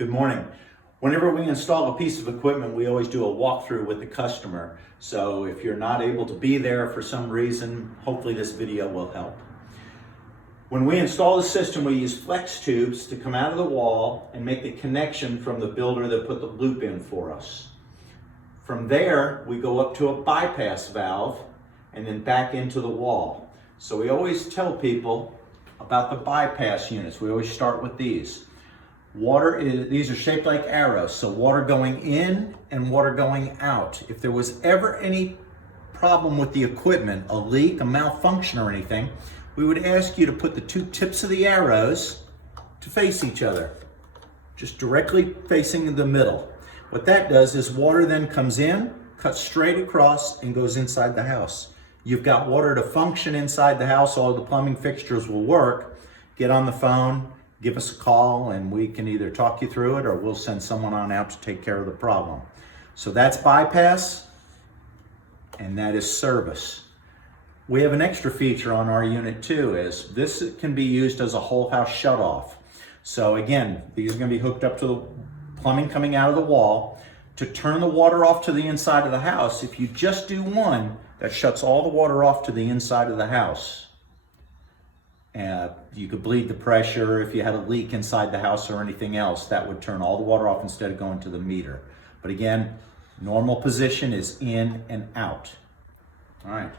Good morning. Whenever we install a piece of equipment, we always do a walkthrough with the customer. So if you're not able to be there for some reason, hopefully this video will help. When we install the system, we use flex tubes to come out of the wall and make the connection from the builder that put the loop in for us. From there, we go up to a bypass valve and then back into the wall. So we always tell people about the bypass units. We always start with these. These are shaped like arrows, so water going in and water going out. If there was ever any problem with the equipment, a leak, a malfunction or anything, we would ask you to put the two tips of the arrows to face each other, just directly facing the middle. What that does is water then comes in, cuts straight across, and goes inside the house. You've got water to function inside the house, all the plumbing fixtures will work. Get on the phone, give us a call, and we can either talk you through it or we'll send someone on out to take care of the problem. So that's bypass, and that is service. We have an extra feature on our unit too, is this can be used as a whole house shutoff. So again, these are going to be hooked up to the plumbing coming out of the wall. To turn the water off to the inside of the house, if you just do one, that shuts all the water off to the inside of the house. You could bleed the pressure. If you had a leak inside the house or anything else, that would turn all the water off instead of going to the meter. But again, normal position is in and out. All right.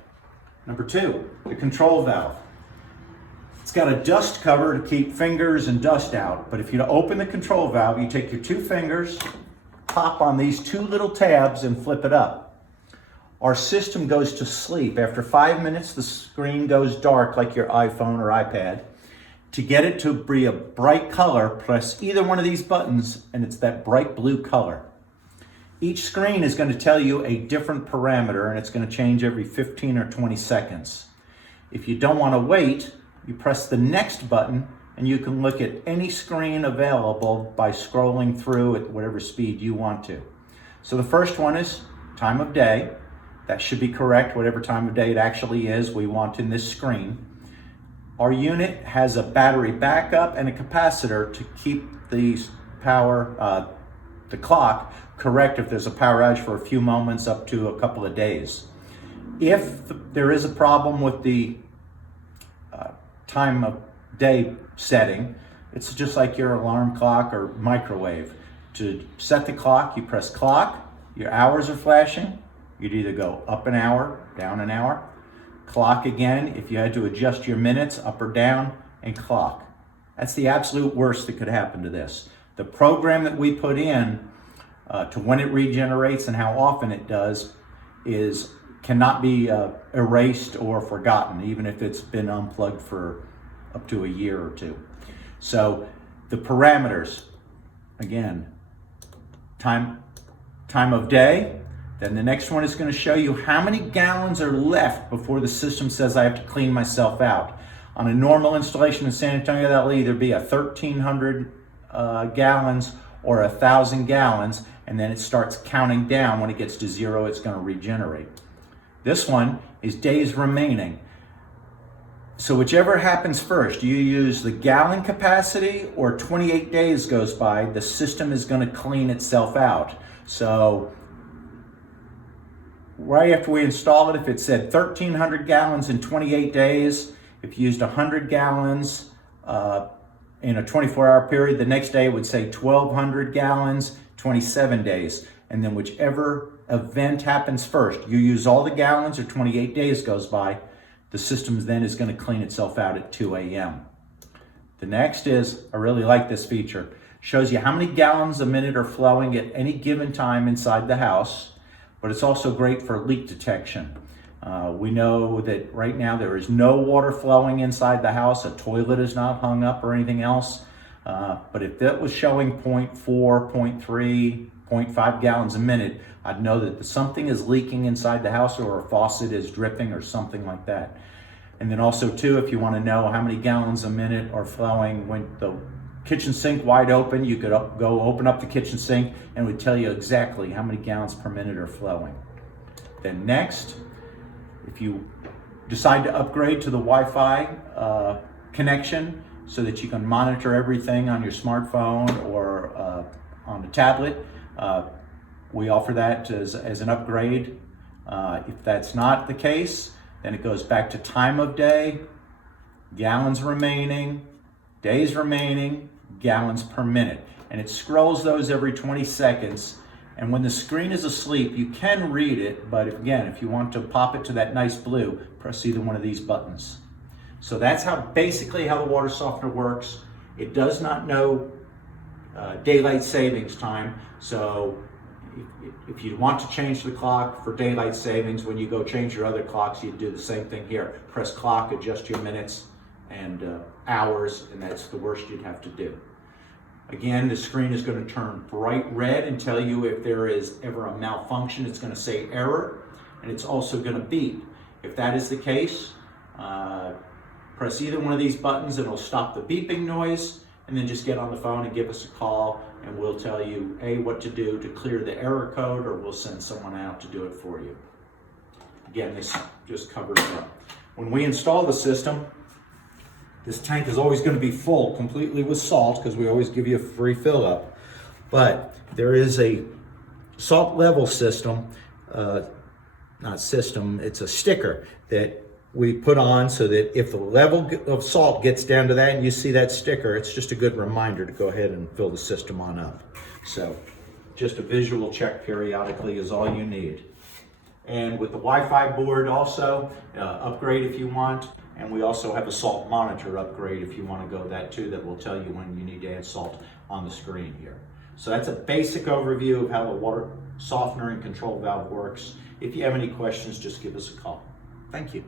Number two, the control valve. It's got a dust cover to keep fingers and dust out. But if you open the control valve, you take your two fingers, pop on these two little tabs and flip it up. Our system goes to sleep. After 5 minutes, the screen goes dark like your iPhone or iPad. To get it to be a bright color, press either one of these buttons and it's that bright blue color. Each screen is going to tell you a different parameter and it's going to change every 15 or 20 seconds. If you don't want to wait, you press the next button and you can look at any screen available by scrolling through at whatever speed you want to. So the first one is time of day. That should be correct, whatever time of day it actually is we want in this screen. Our unit has a battery backup and a capacitor to keep the clock correct if there's a power outage for a few moments up to a couple of days. If there is a problem with the time of day setting, it's just like your alarm clock or microwave. To set the clock, you press clock, your hours are flashing. You'd either go up an hour, down an hour, clock again. If you had to adjust your minutes up or down, and clock. That's the absolute worst that could happen to this. The program that we put in to when it regenerates and how often it does cannot be erased or forgotten, even if it's been unplugged for up to a year or two. So the parameters, again, time of day. Then the next one is going to show you how many gallons are left before the system says I have to clean myself out. On a normal installation in San Antonio, that'll either be 1,300 gallons or 1,000 gallons, and then it starts counting down. When it gets to zero, it's going to regenerate. This one is days remaining. So whichever happens first, you use the gallon capacity or 28 days goes by, the system is going to clean itself out. So right after we install it, if it said 1,300 gallons in 28 days, if you used 100 gallons in a 24-hour period, the next day it would say 1,200 gallons, 27 days. And then whichever event happens first, you use all the gallons or 28 days goes by, the system then is going to clean itself out at 2 a.m. The next is, I really like this feature, shows you how many gallons a minute are flowing at any given time inside the house. But it's also great for leak detection. We know that right now there is no water flowing inside the house. A toilet is not hung up or anything else. But if that was showing 0.4, 0.3, 0.5 gallons a minute, I'd know that something is leaking inside the house or a faucet is dripping or something like that. And then also too, if you want to know how many gallons a minute are flowing when the kitchen sink wide open, you could go open up the kitchen sink and it would tell you exactly how many gallons per minute are flowing. Then next, if you decide to upgrade to the Wi-Fi connection, so that you can monitor everything on your smartphone or on a tablet. We offer that as an upgrade. If that's not the case, then it goes back to time of day, gallons remaining, days remaining, gallons per minute. And it scrolls those every 20 seconds. And when the screen is asleep, you can read it, but if you want to pop it to that nice blue, press either one of these buttons. So that's basically how the water softener works. It does not know daylight savings time. So if you want to change the clock for daylight savings, when you go change your other clocks, you do the same thing here. Press clock, adjust your minutes and hours, and that's the worst you'd have to do. Again, the screen is going to turn bright red and tell you if there is ever a malfunction. It's going to say error, and it's also going to beep. If that is the case, press either one of these buttons and it'll stop the beeping noise, and then just get on the phone and give us a call, and we'll tell you what to do to clear the error code, or we'll send someone out to do it for you. Again, this just covers it up. When we install the system, this tank is always going to be full completely with salt, because we always give you a free fill up. But there is a salt level system, it's a sticker that we put on so that if the level of salt gets down to that and you see that sticker, it's just a good reminder to go ahead and fill the system on up. So just a visual check periodically is all you need. And with the Wi-Fi board also, upgrade if you want. And we also have a salt monitor upgrade if you want to go that too, that will tell you when you need to add salt on the screen here. So that's a basic overview of how the water softener and control valve works. If you have any questions, just give us a call. Thank you.